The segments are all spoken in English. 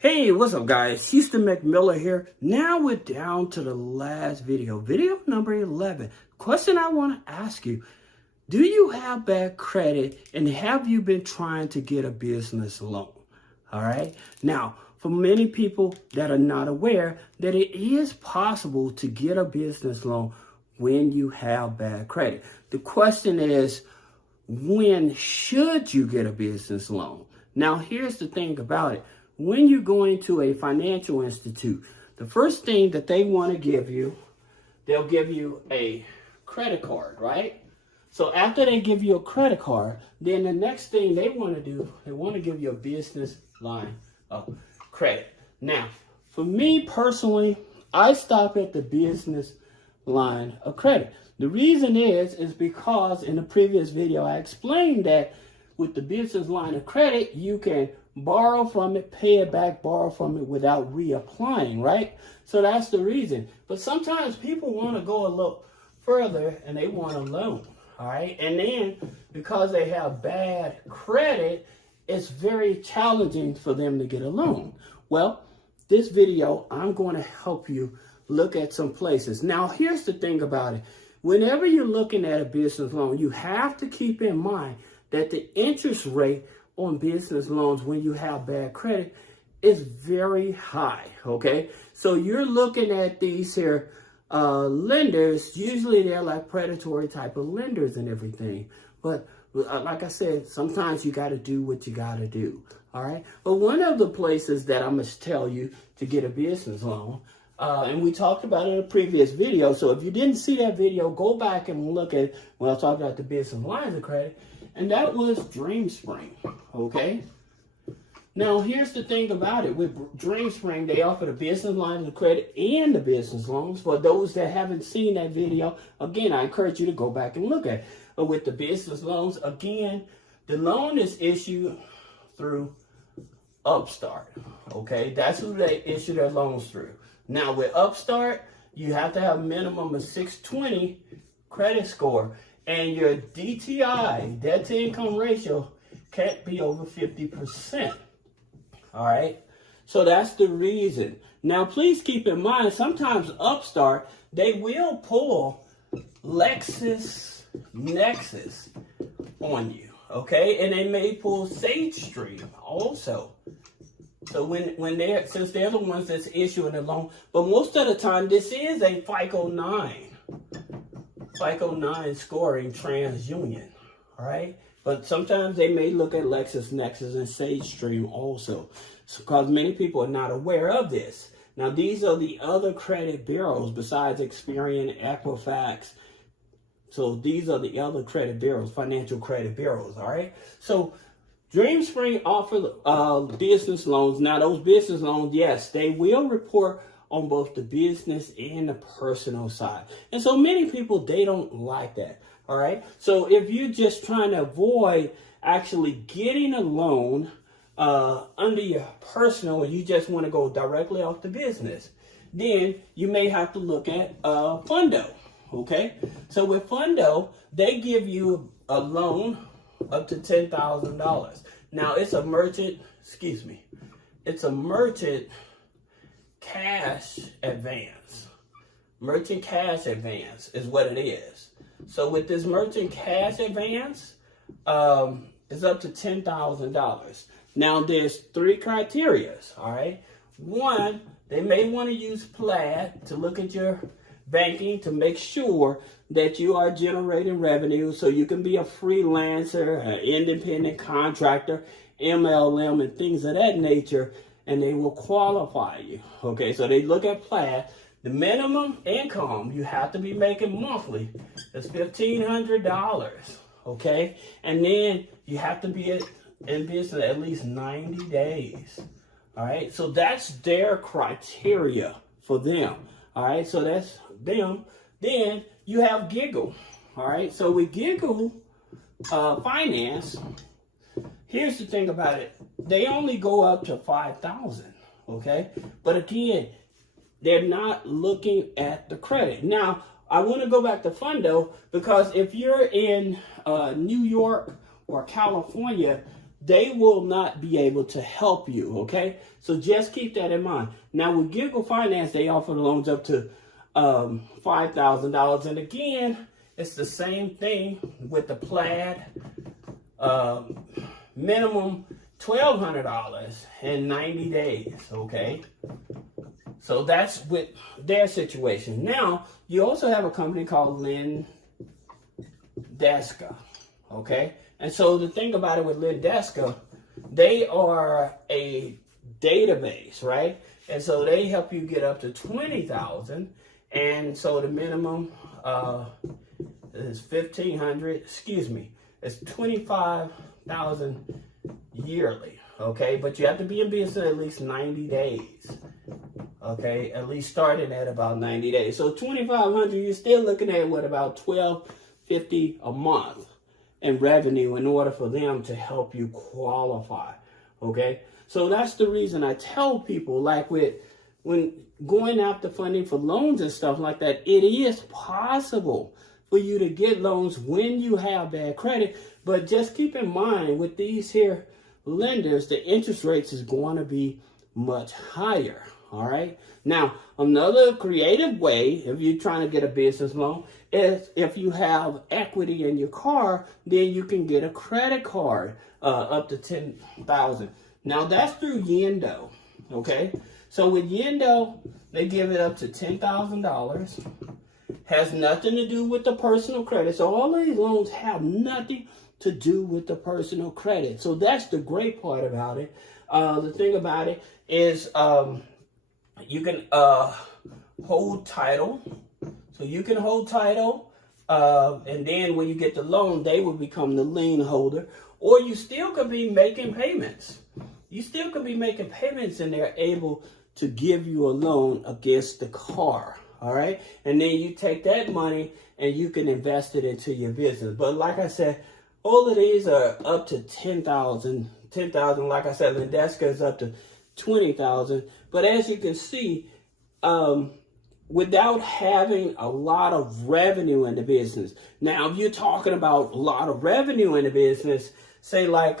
Hey, what's up guys? Houston McMiller here. Now we're down to the last video number 11. Question I want to ask you, do you have bad credit and have you been trying to get a business loan? All right. Now, for many people that are not aware that it is possible to get a business loan when you have bad credit. The question is, when should you get a business loan? Now, here's the thing about it. When you're going to a financial institute, the first thing that they want to give you, they'll give you a credit card, right? So after they give you a credit card, then the next thing they want to do, they want to give you a business line of credit. Now, for me personally, I stop at the business line of credit. The reason is because in the previous video, I explained that with the business line of credit, you can borrow from it, pay it back, borrow from it without reapplying, right? So that's the reason. But sometimes people want to go a little further and they want a loan, all right? And then because they have bad credit, it's very challenging for them to get a loan. Well, this video, I'm going to help you look at some places. Now, here's the thing about it. Whenever you're looking at a business loan, you have to keep in mind that the interest rate on business loans when you have bad credit is very high, okay? So you're looking at these here lenders, usually they're like predatory type of lenders and everything. But like I said, sometimes you got to do what you got to do, all right? But one of the places that I must tell you to get a business loan, and we talked about it in a previous video, so if you didn't see that video, go back and look at when I talked about the business lines of credit, and that was DreamSpring, okay? Now, here's the thing about it. With DreamSpring, they offer the business lines of credit and the business loans. For those that haven't seen that video, again, I encourage you to go back and look at it. But with the business loans, again, the loan is issued through Upstart, okay? That's who they issue their loans through. Now, with Upstart, you have to have a minimum of 620 credit score. And your DTI, debt to income ratio, can't be over 50%. All right. So that's the reason. Now, please keep in mind, sometimes Upstart, they will pull LexisNexis on you. Okay. And they may pull SageStream also. So since they're the ones that's issuing the loan, but most of the time, this is a FICO 9 scoring TransUnion, all right? But sometimes they may look at LexisNexis and SageStream also, because many people are not aware of this. Now, these are the other credit bureaus besides Experian, Equifax. So these are the other credit bureaus, financial credit bureaus, all right? So DreamSpring offers business loans. Now, those business loans, yes, they will report on both the business and the personal side. And so many people, they don't like that, all right? So if you're just trying to avoid actually getting a loan under your personal and you just want to go directly off the business, then you may have to look at Fundo, okay? So with Fundo, they give you a loan up to $10,000. Now, it's a merchant cash advance. Merchant cash advance is what it is. So with this merchant cash advance, it's up to $10,000. Now there's 3 criteria, all right? One, they may want to use Plaid to look at your banking to make sure that you are generating revenue so you can be a freelancer, an independent contractor, MLM, and things of that nature, and they will qualify you, okay? So they look at Plaid. The minimum income you have to be making monthly is $1,500, okay? And then you have to be in business at least 90 days, all right? So that's their criteria for them, all right? So that's them. Then you have Giggle, all right? So with Giggle Finance, here's the thing about it. They only go up to 5,000, okay? But again, they're not looking at the credit. Now, I want to go back to Fundo because if you're in New York or California, they will not be able to help you, okay? So just keep that in mind. Now with Giggle Finance, they offer loans up to $5,000. And again, it's the same thing with the Plaid. Minimum $1,200 in 90 days, okay? So that's with their situation. Now, you also have a company called Lendeska, okay? And so the thing about it with Lendeska, they are a database, right? And so they help you get up to 20,000. And so the minimum is 1,500, excuse me, it's 25,000 yearly, okay? But you have to be in business at least 90 days, okay? At least starting at about 90 days. So 2,500, you're still looking at what, about $1,250 a month in revenue in order for them to help you qualify, okay? So that's the reason I tell people, like when going after funding for loans and stuff like that, it is possible for you to get loans when you have bad credit. But just keep in mind, with these here lenders, the interest rates is going to be much higher, all right? Now, another creative way, if you're trying to get a business loan, is if you have equity in your car, then you can get a credit card up to $10,000. Now, that's through Yendo, okay? So with Yendo, they give it up to $10,000. Has nothing to do with the personal credit. So all of these loans have nothing to do with the personal credit. So that's the great part about it. The thing about it is you can hold title. So you can hold title, and then when you get the loan, they will become the lien holder. Or you still could be making payments. You still could be making payments, and they're able to give you a loan against the car. All right. And then you take that money and you can invest it into your business. But like I said, all of these are up to 10,000. 10,000. Like I said, Lendeska is up to 20,000. But as you can see, without having a lot of revenue in the business. Now, if you're talking about a lot of revenue in the business, say like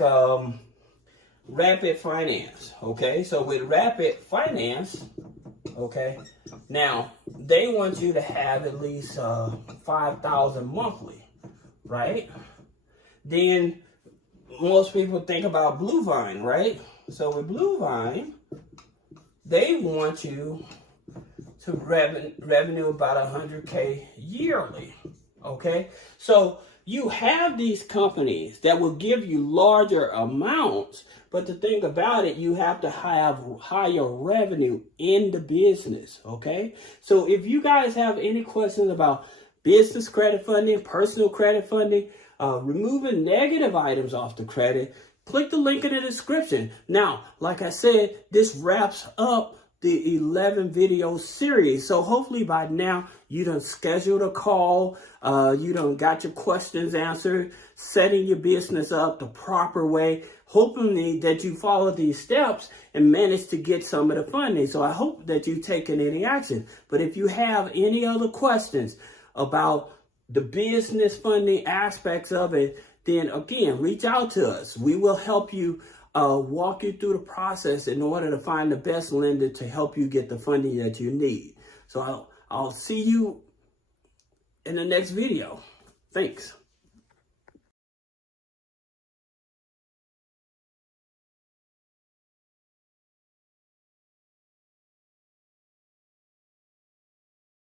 Rapid Finance. Okay. So with Rapid Finance, okay, now they want you to have at least 5,000 monthly, right? Then most people think about Blue Vine, right? So with Blue Vine, they want you to revenue about 100K yearly, okay? So you have these companies that will give you larger amounts, but the thing about it, you have to have higher revenue in the business, okay? So if you guys have any questions about business credit funding, personal credit funding, removing negative items off the credit, click the link in the description. Now, like I said, this wraps up the 11 video series. So hopefully by now you done scheduled a call, you done got your questions answered, setting your business up the proper way, hoping that you follow these steps and manage to get some of the funding. So I hope that you've taken any action. But if you have any other questions about the business funding aspects of it, then again, reach out to us. We will help you walk you through the process in order to find the best lender to help you get the funding that you need. So I'll see you in the next video. Thanks.